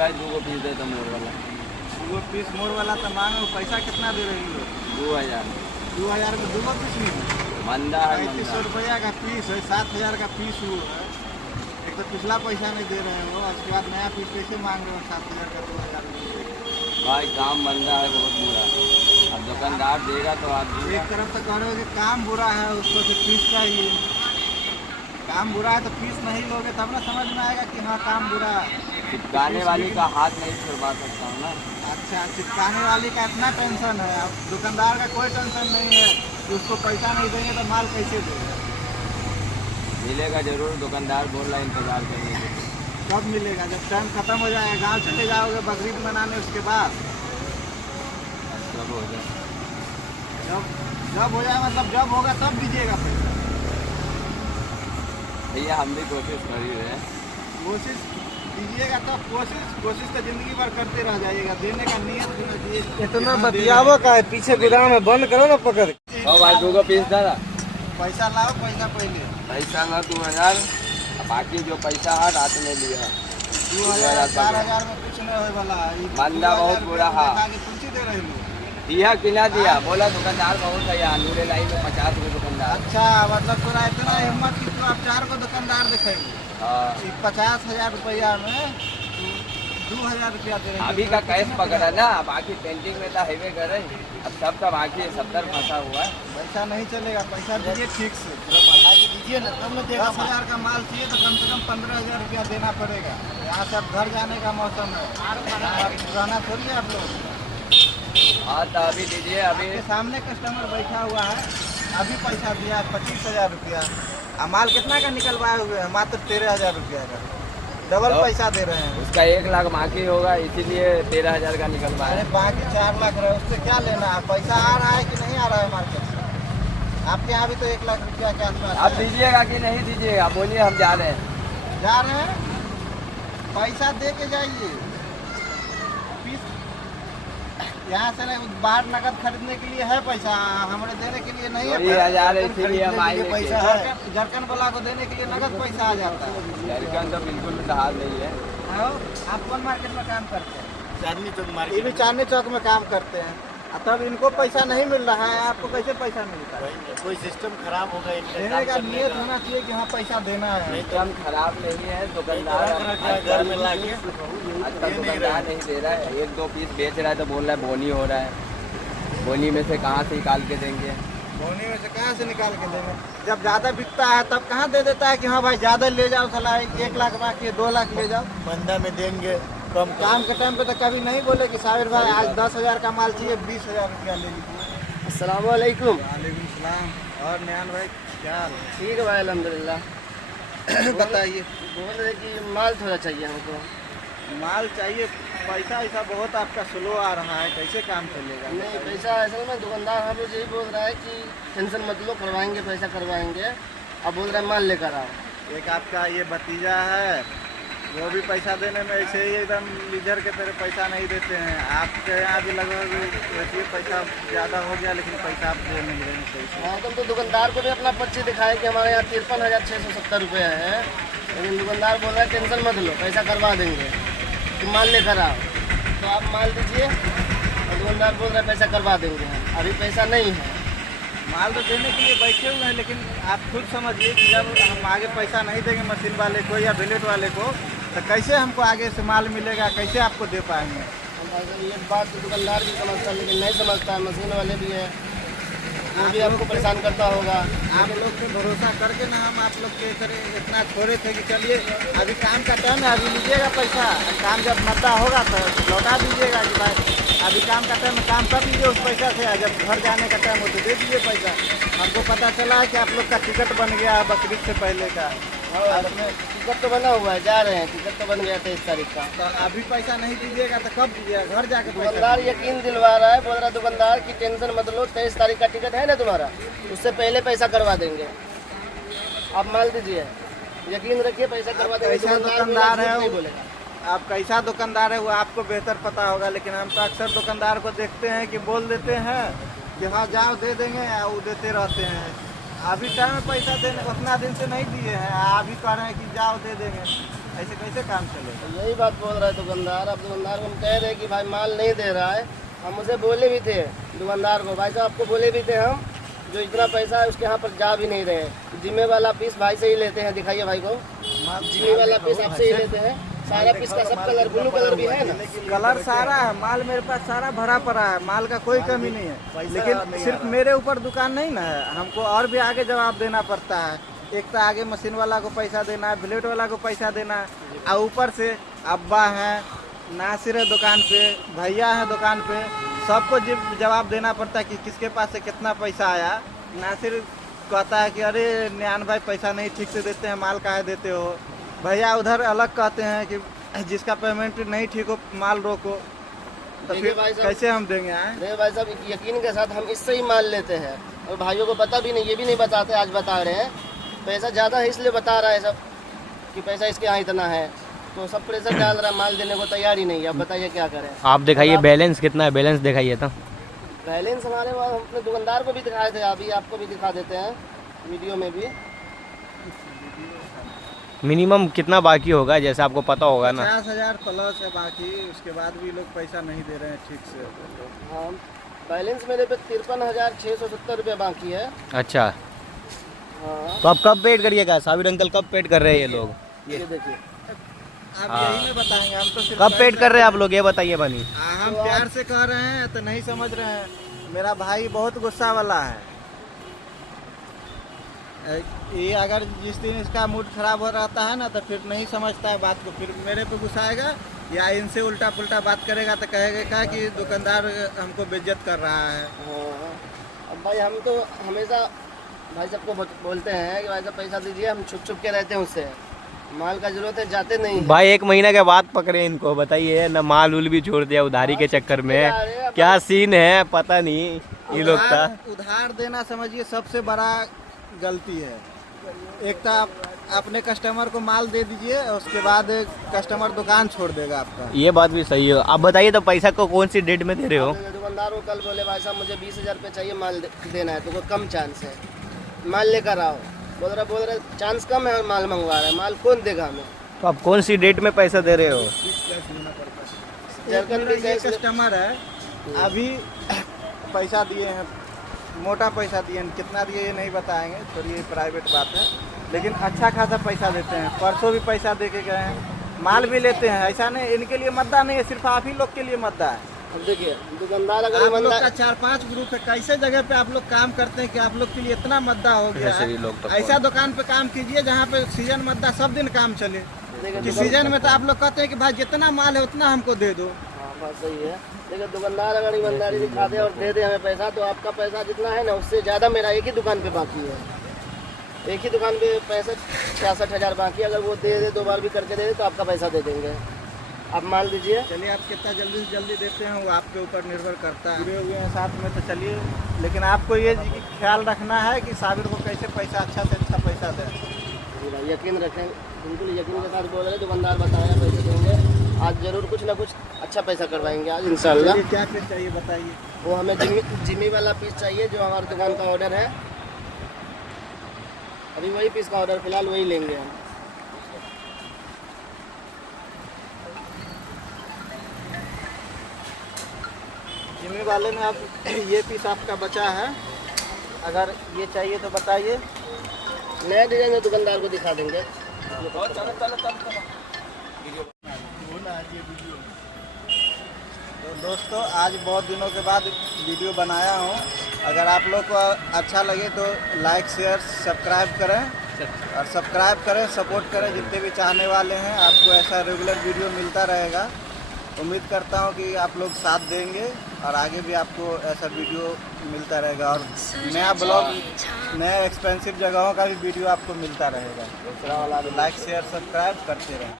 भाई 2 पीस दे तो मोर वाला। 2 पीस मोर वाला तो मांगो, पैसा कितना दे रही हो? 2000। 2000 में 2 पीस नहीं? मंदा है, 3500 रुपया का पीस है, 7000 का पीस हुआ है। एक तो पिछला पैसा नहीं दे रहे हो, उसके बाद नया पीस कैसे मांग रहे हो? 7000 का 2000 भाई काम मंदा है बहुत बुरा। अब दुकानदार देगा तो आप एक तरफ तो कह रहे हो कि काम बुरा है, उसको तो पीस चाहिए। काम बुरा है तो पीस नहीं लोगे तब ना समझ में आएगा कि हाँ काम बुरा है। चिपकाने वाली का हाथ नहीं छुड़वा सकता हूँ ना। अच्छा, चिपकाने वाली का इतना टेंशन है, अब दुकानदार का कोई टेंशन नहीं है कि उसको पैसा नहीं देंगे तो माल कैसे देगा? मिलेगा जरूर, दुकानदार बोल रहा है इंतजार करिए। कब मिलेगा? जब टाइम खत्म हो जाएगा, गांव चले जाओगे बकरीद मनाने, उसके बाद सब हो जाए। जब हो जाए मतलब जब होगा तब दीजिएगा पैसा। भैया हम भी कोशिश कर ही रहे हैं। कोशिश दीजिएगा तब, कोशिश तो जिंदगी भर करते रह जाइएगा, देने का नियत इतना बतियावो का है, पीछे गोदाम में बंद करो ना पकड़। और भाई 2 पीस दादा पैसा लाओ, पैसा पहले। पैसा ना 2000, बाकी जो पैसा है रात में लिया। 2000 4000 में कुछ नहीं होने वाला है। मंदा बहुत बुरा है। कुछ दे रहे हो? दिया कि ना दिया? बोला दुकानदार बहुत है यहाँ नूरे लाइन में 50 रुपये दुकानदार। अच्छा, मतलब पूरा इतना हिम्मत कि तू आप 4 को दुकानदार दिखेंगे। हाँ 50,000 रुपया में 2000 रुपया दे रहे हैं। अभी का कैश पकड़ा ना, बाकी पेंटिंग में तो हेवे करे। अब सब का बाकी 70 फंसा हुआ है। पैसा नहीं चलेगा, पैसा दीजिए ठीक से, दीजिए ना तब ना। 10,000 का माल चाहिए तो कम से कम 15,000 रुपया देना पड़ेगा। यहाँ से अब घर जाने का मौसम है, रहना थोड़ी है आप लोग। हाँ तो अभी दीजिए। अभी आपके सामने कस्टमर बैठा हुआ है, अभी पैसा दिया 25,000 रुपया। माल कितना का निकलवाए हुए हैं? मात्र 13,000 रुपया का, डबल तो पैसा दे रहे हैं। उसका 1 लाख बाकी होगा, इसीलिए 13,000 का निकलवाया अरे है। बाकी 4 लाख रहे, उससे क्या लेना है? पैसा आ रहा है कि नहीं आ रहा है मार्केट से? आपके यहाँ भी तो 1 लाख रुपया के आसपास आप है। दीजिएगा कि नहीं दीजिएगा? बोलिए, हम जा रहे हैं। जा रहे हैं, पैसा दे के जाइए। पीस यहाँ से नहीं, बाहर नकद खरीदने के लिए है पैसा, हमारे देने के लिए नहीं है। 20,000 इसीलिए हम आए लेके। पैसा है, झरकन वाला को देने के लिए नकद पैसा आ जाता है। लड़कन तो बिल्कुल उधार नहीं है। आप कौन मार्केट में काम करते हैं? चांदनी चौक मार्केट। ये भी चांदनी चौक में काम करते हैं, तब इनको पैसा नहीं मिल रहा है, आपको कैसे पैसा मिलता है? कोई सिस्टम खराब होगा, देने का नियत होना चाहिए कि हाँ पैसा देना है। एकदम खराब नहीं है दुकानदार। घर में लाके आजकल दुकानदार नहीं दे रहा है। 1-2 पीस बेच रहा है तो बोल रहा है बोनी हो रहा है। बोनी में से कहाँ से निकाल के देंगे? बोनी में से कहाँ से निकाल के देंगे? जब ज़्यादा बिकता है तब कहाँ दे देता है कि हाँ भाई ज़्यादा ले जाओ, साला 1 लाख बाकी 2 लाख ले जाओ। बंदा में देंगे कम। काम के टाइम पे तो कभी नहीं बोले कि साबिर भाई आज 10,000 का माल चाहिए, 20,000 रुपया ले लीजिए। अस्सलाम वालेकुम। वालेकुम सलाम। और नयान भाई क्या हाल है? ठीक है भाई, अल्हम्दुलिल्लाह। बताइए। बोल रहे कि माल थोड़ा चाहिए हमको। माल चाहिए, पैसा ऐसा बहुत आपका स्लो आ रहा है, कैसे काम चलेगा? नहीं पैसा असल में दुकानदार हर रोज यही बोल रहा है कि टेंशन मत लो, करवाएंगे, पैसा करवाएंगे। अब बोल रहा है माल लेकर आओ। एक आपका ये भतीजा है, वो भी पैसा देने में ऐसे ही एकदम लीडर के तरह पैसा नहीं देते हैं। आपके यहाँ भी लगभग वैसे पैसा ज़्यादा हो गया, लेकिन पैसा आप दे नहीं रहे हैं सही से। हाँ तो दुकानदार को भी अपना पर्ची दिखाए कि हमारे यहाँ 53,670 रुपये है, लेकिन दुकानदार बोल रहा है टेंशन मत लो, पैसा करवा देंगे, तुम माल लेकर आओ। तो आप माल दीजिए, और दुकानदार बोल रहा है पैसा करवा देंगे। अभी पैसा नहीं है। माल तो देने के लिए बैठे हुए हैं, लेकिन आप खुद समझिए कि जब हम आगे पैसा नहीं देंगे मशीन वाले को या बिलेट वाले को, तो कैसे हमको आगे से माल मिलेगा, कैसे आपको दे पाएंगे? ये बात तो दुकानदार भी समझता है, लेकिन नहीं समझता है। मशीन वाले भी हैं, वो भी आपको परेशान करता होगा। आप लोग पे भरोसा करके ना हम आप लोग के तरह इतना छोड़े थे कि चलिए अभी काम का टाइम है, अभी लीजिएगा पैसा, काम जब मद्दा होगा तो लौटा दीजिएगा कि भाई अभी काम का टाइम है, काम कर लीजिए उस पैसा से, जब घर जाने का टाइम हो तो दे दीजिए पैसा। हमको पता चला है कि आप लोग का टिकट बन गया है बकरीद से पहले का। टिकट तो बना हुआ है, जा रहे हैं, टिकट तो बन गया 23 तारीख का। तो अभी पैसा नहीं दीजिएगा तो कब दीजिएगा? घर जाके पैसा दुकानदार यकीन दिलवा रहा है, बोल रहा है दुकानदार की टेंशन मत लो, 23 तारीख का टिकट है ना तुम्हारा, उससे पहले पैसा करवा देंगे। आप माल दीजिए, यकीन रखिए, पैसा करवा देंगे। कैसा दुकानदार है नहीं वो? बोलेगा। आप कैसा दुकानदार है वो आपको बेहतर पता होगा, लेकिन हम तो अक्सर दुकानदार को देखते हैं कि बोल देते हैं कि हाँ जाओ दे देंगे, या वो देते रहते हैं। अभी टाइम में पैसा देने उतना दिन से नहीं दिए हैं, अभी कह रहे हैं कि जाओ दे देंगे। ऐसे कैसे काम चलेगा? तो यही बात बोल रहा है दुकानदार। अब दुकानदार को हम कह रहे हैं कि भाई माल नहीं दे रहा है। हम उसे बोले भी थे दुकानदार को, भाई साहब आपको बोले भी थे हम, जो इतना पैसा है उसके यहाँ पर जा भी नहीं रहे। जिम्मे वाला पीस भाई से ही लेते हैं, दिखाइए भाई को। जिम्मे वाला पीस आपसे ही लेते हैं। सारा पीस का सब कलर, ब्लू कलर भी है ना, कलर सारा है, माल मेरे पास सारा भरा पड़ा है, माल का कोई कमी नहीं है। लेकिन सिर्फ मेरे ऊपर दुकान नहीं ना है, हमको और भी आगे जवाब देना पड़ता है। एक तो आगे मशीन वाला को पैसा देना है, ब्लेड वाला को पैसा देना है, और ऊपर से अब्बा हैं, नासिर है दुकान पे, भैया है दुकान पे, सबको जवाब देना पड़ता है कि किसके पास से कितना पैसा आया। नासिर कहता है कि अरे नियान भाई पैसा नहीं ठीक से देते हैं, माल काहे देते हो। भैया उधर अलग कहते हैं कि जिसका पेमेंट नहीं ठीक हो माल रोको। तो फिर कैसे हम देंगे? देखिए भाई साहब, यकीन के साथ हम इससे ही माल लेते हैं, और भाइयों को पता भी नहीं, ये भी नहीं बताते, आज बता रहे हैं। पैसा ज़्यादा है इसलिए बता रहा है सब कि पैसा इसके यहाँ इतना है, तो सब प्रेशर डाल रहा है, माल देने को तैयार ही नहीं है। अब बताइए क्या करें। आप दिखाइए बैलेंस कितना है, बैलेंस दिखाइए तो। बैलेंस हमारे पास, हम अपने दुकानदार को भी दिखाए थे, अभी आपको भी दिखा देते हैं वीडियो में भी। मिनिमम कितना बाकी होगा, जैसे आपको पता होगा ना? 50,000 प्लस है बाकी, उसके बाद भी लोग पैसा नहीं दे रहे हैं ठीक से। हाँ, बैलेंस मेरे पे 53,670 रुपये बाकी है। अच्छा, हाँ, तो आप कब पेड करिएगा? साबिर अंकल कब पेड कर रहे हैं ये लोग? ये देखिए, आप यही में बताएंगे, हम तो सिर्फ कब पेड कर रहे हैं आप लोग, ये बताइए बनी। हम प्यार से कह रहे हैं तो नहीं समझ रहे हैं। मेरा भाई बहुत गुस्सा वाला है। ये अगर जिस दिन इसका मूड खराब हो रहता है ना, तो फिर नहीं समझता है बात को, फिर मेरे पे गुस्साएगा या इनसे उल्टा पुल्टा बात करेगा, तो कहेगा कि दुकानदार हमको बेइज्जत कर रहा है। हाँ, अब भाई हम तो हमेशा भाई सबको बोलते हैं कि भाई साहब पैसा दीजिए, हम छुप छुप के रहते हैं उससे, माल का जरूरत है जाते नहीं है। भाई 1 महीना के बाद पकड़े इनको, बताइए ना, माल उल भी छोड़ दिया उधारी के चक्कर में। क्या सीन है पता नहीं ये लोग का। उधार देना समझिए सबसे बड़ा गलती है। एक तो आप अपने कस्टमर को माल दे दीजिए, उसके बाद कस्टमर दुकान छोड़ देगा आपका। ये बात भी सही है। आप बताइए तो पैसा को कौन सी डेट में दे रहे हो? दुकानदार को कल बोले भाई साहब मुझे 20,000 रुपये चाहिए, माल देना है, तो कोई कम चांस है, माल लेकर आओ। बोल रहे चांस कम है, माल मंगवा रहा है, माल कौन देगा हमें? तो आप कौन सी डेट में पैसा दे रहे हो? कस्टमर है अभी पैसा दिए हैं, मोटा पैसा दिए हैं, कितना दिए ये नहीं बताएंगे, थोड़ी ये प्राइवेट बात है, लेकिन अच्छा खासा पैसा देते हैं। परसों भी पैसा दे के गए हैं, माल भी लेते हैं। ऐसा नहीं इनके लिए मद्दा नहीं है, सिर्फ आप ही लोग के लिए मद्दा है। अब देखिए दुकानदार अगर आप लोग का 4-5 ग्रुप है, कैसे जगह पे आप लोग काम करते हैं कि आप लोग के लिए इतना मद्दा हो गया है। ऐसा दुकान पे काम कीजिए जहाँ पे सीजन मद्दा सब दिन काम चले। कि सीजन में तो आप लोग कहते हैं कि भाई जितना माल है उतना हमको दे दो। हाँ बात सही है, लेकिन दुकानदार अगर ईमानदारी दिखा दे और दे दे हमें पैसा, तो आपका पैसा जितना है ना उससे ज़्यादा मेरा एक ही दुकान पे बाकी है। एक ही दुकान पे 65,000 बाकी, अगर वो दे दे 2 बार भी करके दे दे तो आपका पैसा दे देंगे। आप माल दीजिए। चलिए आप कितना जल्दी से जल्दी देते हैं वो आपके ऊपर निर्भर करता है। जुड़े हुए हैं साथ में तो चलिए, लेकिन आपको ये ख्याल रखना है कि साबिर को कैसे पैसा अच्छा से अच्छा पैसा दें। यकीन रखें, बिल्कुल यकीन के साथ बोल रहे, दुकानदार बताया पैसे देंगे, आज जरूर कुछ ना कुछ अच्छा पैसा करवाएंगे आज इंशाल्लाह। क्या क्या चाहिए बताइए? वो हमें जिम्मी वाला पीस चाहिए जो हमारे दुकान का ऑर्डर है, अभी वही पीस का ऑर्डर फिलहाल वही लेंगे हम। जिम्मी वाले में आप ये पीस आपका बचा है, अगर ये चाहिए तो बताइए। नया डिजाइन में दुकानदार को दिखा देंगे। तो दोस्तों आज बहुत दिनों के बाद वीडियो बनाया हूँ, अगर आप लोग को अच्छा लगे तो लाइक शेयर सब्सक्राइब करें, और सब्सक्राइब करें, सपोर्ट करें। जितने भी चाहने वाले हैं आपको ऐसा रेगुलर वीडियो मिलता रहेगा। उम्मीद करता हूँ कि आप लोग साथ देंगे और आगे भी आपको ऐसा वीडियो मिलता रहेगा, और नया ब्लॉग, नया एक्सपेंसिव जगहों का भी वीडियो आपको मिलता रहेगा। लाइक शेयर सब्सक्राइब करते रहें।